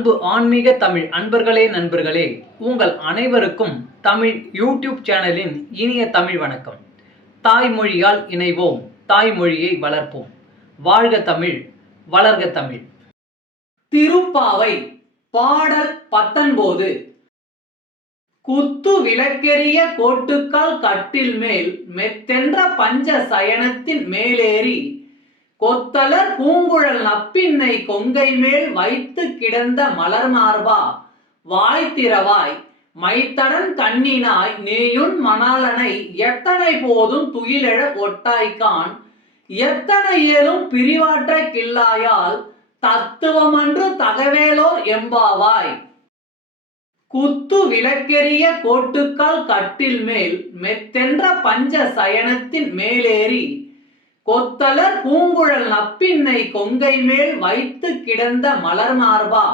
அன்பு ஆன்மீக தமிழ் அன்பர்களே நண்பர்களே உங்கள் அனைவருக்கும் தமிழ் யூடியூப் சேனலின் இனிய தமிழ் வணக்கம். தாய்மொழியால் இணைவோம் தாய்மொழியை வளர்ப்போம். வாழ்க தமிழ் வளர்க தமிழ். திருப்பாவை பாடல் பத்தொன்பது. குத்து விளக்கெரிய கோட்டுக்கால் கட்டில் மேல் மெத்தென்ற பஞ்ச சயனத்தின் மேலேறி கொத்தலர் பூங்குழல் நப்பின்னை கொங்கை மேல் வைத்து கிடந்த மலர் மார்பா. வாய்த்திரவாய் மைத்தரன் கண்ணினாய் நீயுன் மணாலனை எத்தனை போதும் துயிலெழ ஒட்டாய்கான். எத்தனை ஏலும் பிரிவாற்ற கில்லாயால் தத்துவமன்று தகவேலோர் எம்பாவாய். குத்து விளக்கெரிய கோட்டுக்கால் கட்டில் மேல் மெத்தென்ற பஞ்ச சயனத்தின் மேலேறி கொத்தலர் பூங்குழல் நப்பின்னை கொங்கை மேல் வைத்து கிடந்த மலர் மார்பா.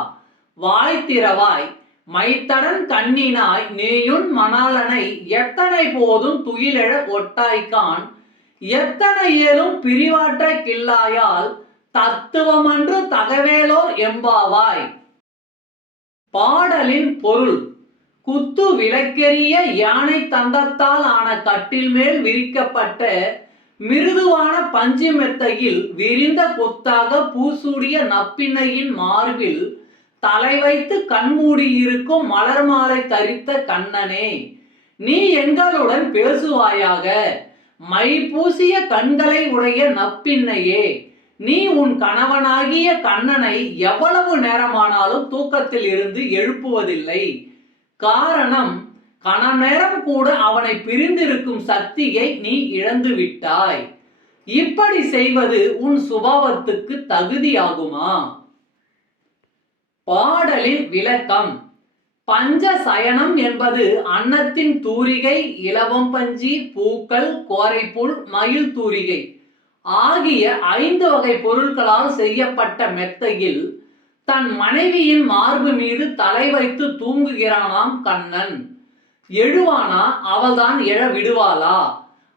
வாய்த்திரவாய் மைத்தடன் கண்ணினாய் நீயுன் மணாலனை எத்தனை போதும் துயிலெழ ஒட்டாய்க்கான் எத்தனை ஏலும் பிரிவாற்ற கில்லாயால் தத்துவமன்று தகவேலோர் எம்பாவாய். பாடலின் பொருள் குத்து விளக்கெரிய யானை தந்தத்தால் ஆன கட்டில் மேல் விரிக்கப்பட்ட மிருதுவான பஞ்சு மெத்தையில் விரிந்த கொத்தாக பூசூடிய நப்பின்னையின் மார்பில் தலை வைத்து கண்மூடியிருக்கும் மலர் மாலை தரித்த கண்ணனே நீ எங்களுடன் பேசுவாயாக. மை பூசிய கண்களை உடைய நப்பின்னையே நீ உன் கணவனாகிய கண்ணனை எவ்வளவு நேரமானாலும் தூக்கத்தில் இருந்து எழுப்புவதில்லை. காரணம் கண நேரம் கூட அவனை பிரிந்திருக்கும் சக்தியை நீ இழந்து விட்டாய் இப்படி செய்வது உன் சுபாவத்துக்கு தகுதியாகுமா? பாடலின் விளக்கம். பஞ்ச சயனம் என்பது அன்னத்தின் தூரிகை இலவம் பஞ்சி பூக்கள் கோரைப்புல் மயில் தூரிகை ஆகிய ஐந்து வகை பொருட்களால் செய்யப்பட்ட மெத்தையில் தன் மனைவியின் மார்பு மீது தலை வைத்து தூங்குகிறானாம் கண்ணன். எழுவானா? அவள்தான் எழ விடுவாளா?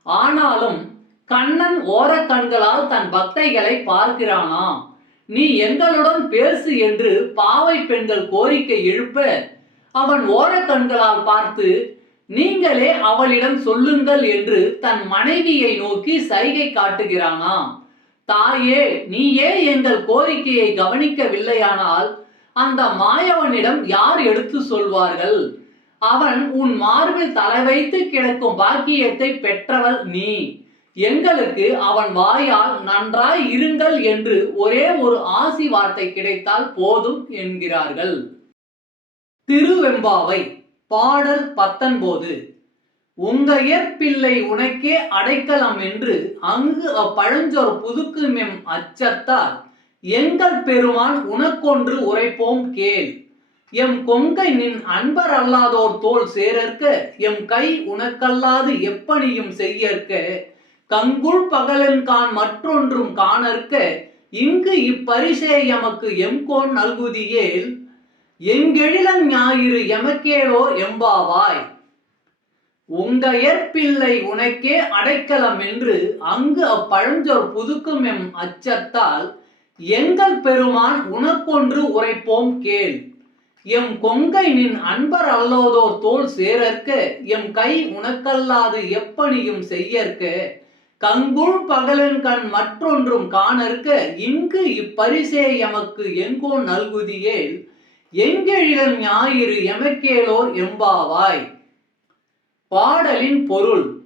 ஆனாலும் கண்ணன் ஓரக் கண்களால் தன் பக்தைகளை பார்க்கிறானா? நீ எங்களுடன் பேசு என்று பாவை பெண்கள் கோரிக்கை எழுப்ப அவன் ஓரக் கண்களால் பார்த்து நீங்களே அவளிடம் சொல்லுங்கள் என்று தன் மனைவியை நோக்கி சைகை காட்டுகிறானாம் தாயே நீயே எங்கள் கோரிக்கையை கவனிக்கவில்லையானால் அந்த மாயவனிடம் யார் எடுத்து சொல்வார்கள்? அவன் உன் மார்பில் தலை வைத்து கிடக்கும் பாக்கியத்தை பெற்றவள் நீ. எங்களுக்கு அவன் வாயால் நன்றாய் இருங்கள் என்று ஒரே ஒரு ஆசி வார்த்தை கிடைத்தால் போதும் என்கிறார்கள். திருவெம்பாவை பாடல் பத்தொன்பது உங்கையர் பிள்ளை உனக்கே அடைக்கலம் என்று அங்கு அப்பழஞ்சோர் புதுக்கு மெம் அச்சத்தால் எங்கள் பெருமான் உனக்கொன்று உரைப்போம் கேள். எம் கொங்கை நின் அன்பர் அல்லாதோர் தோல் சேரற்க எம் கை உனக்கல்லாது எப்பணியும் செய்யற்க கங்குள் பகலன்கான் மற்றொன்றும் காணற்க இங்கு இப்பரிசே எமக்கு எம்கோன் நல்குதியேல் எங்கெழிலன் ஞாயிறு எமக்கேளோ எம்பாவாய். உங்க ஏற்பிள்ளை உனக்கே அடைக்கலம் என்று அங்கு அப்பழஞ்சொர் புதுக்கும் எம் அச்சத்தால் எங்கள் பெருமான் உனக்கொன்று உரைப்போம் கேள். எம் கொங்கை நின் அன்பர் அல்லோதோர் தோல் சேரற்க எம் கை உனக்கல்லாது எப்பணியும் செய்யற்க கங்குள் பகலன் கண் மற்றொன்றும் காணற்க இங்கு இப்பரிசே எமக்கு எங்கோ நல்குதியேல் எங்கெழிலன் ஞாயிறு எமக்கேலோர் எம்பாவாய். பாடலின் பொருள்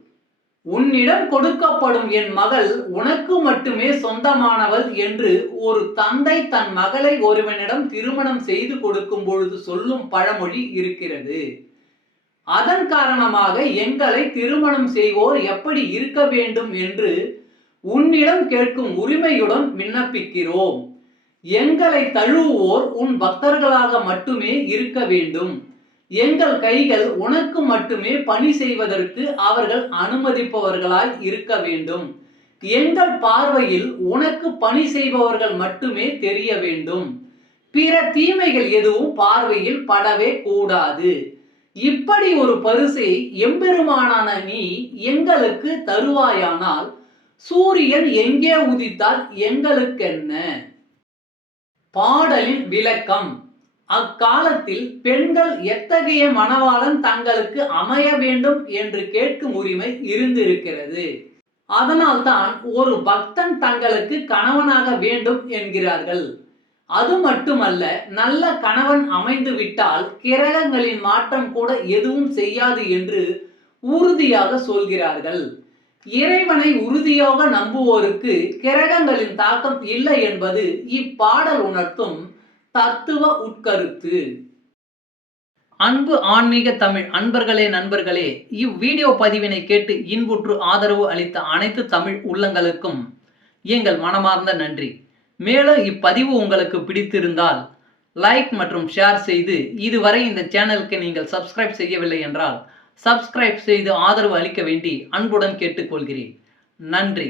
உன்னிடம் கொடுக்கப்படும் என் மகள் உனக்கு மட்டுமே சொந்தமானவள் என்று ஒரு தந்தை தன் மகளை ஒருவனிடம் திருமணம் செய்து கொடுக்கும் பொழுது சொல்லும் பழமொழி இருக்கிறது. அதன் காரணமாக எங்களை திருமணம் செய்வோர் எப்படி இருக்க வேண்டும் என்று உன்னிடம் கேட்கும் உரிமையுடன் விண்ணப்பிக்கிறோம். எங்களை தழுவுவோர் உன் பக்தர்களாக மட்டுமே இருக்க வேண்டும். எங்கள் கைகள் உனக்கு மட்டுமே பணி செய்வதற்கு அவர்கள் அனுமதிப்பவர்களாய் இருக்க வேண்டும். எங்கள் பார்வையில் உனக்கு பணி செய்பவர்கள் மட்டுமே தெரிய வேண்டும். பிற தீமைகள் எதுவும் பார்வையில் படவே கூடாது. இப்படி ஒரு பரிசை எம்பெருமானான நீ எங்களுக்கு தருவாயானால் சூரியன் எங்கே உதித்தால் எங்களுக்கென்ன? பாடலின் விளக்கம். அக்காலத்தில் பெண்கள் எத்தகைய மணவாளன் தங்களுக்கு அமைய வேண்டும் என்று கேட்கும் உரிமை இருந்திருக்கிறது. அதனால்தான் ஒரு பக்தன் தங்களுக்கு கணவனாக வேண்டும் என்கிறார்கள். அது மட்டுமல்ல நல்ல கணவன் அமைந்து விட்டால் கிரகங்களின் மாற்றம் கூட எதுவும் செய்யாது என்று உறுதியாக சொல்கிறார்கள். இறைவனை உறுதியாக நம்புவோருக்கு கிரகங்களின் தாக்கம் இல்லை என்பது இப்பாடல் உணர்த்தும் தத்துவ உட்கருத்து. அன்பு ஆன்மீக தமிழ் அன்பர்களே நண்பர்களே இவ்வீடியோ பதிவினை கேட்டு இன்புற்று ஆதரவு அளித்த அனைத்து தமிழ் உள்ளங்களுக்கும் எங்கள் மனமார்ந்த நன்றி. மேலும் இப்பதிவு உங்களுக்கு பிடித்திருந்தால் லைக் மற்றும் ஷேர் செய்து இதுவரை இந்த சேனலுக்கு நீங்கள் சப்ஸ்கிரைப் செய்யவில்லை என்றால் சப்ஸ்கிரைப் செய்து ஆதரவு அளிக்க வேண்டி அன்புடன் கேட்டுக்கொள்கிறேன். நன்றி.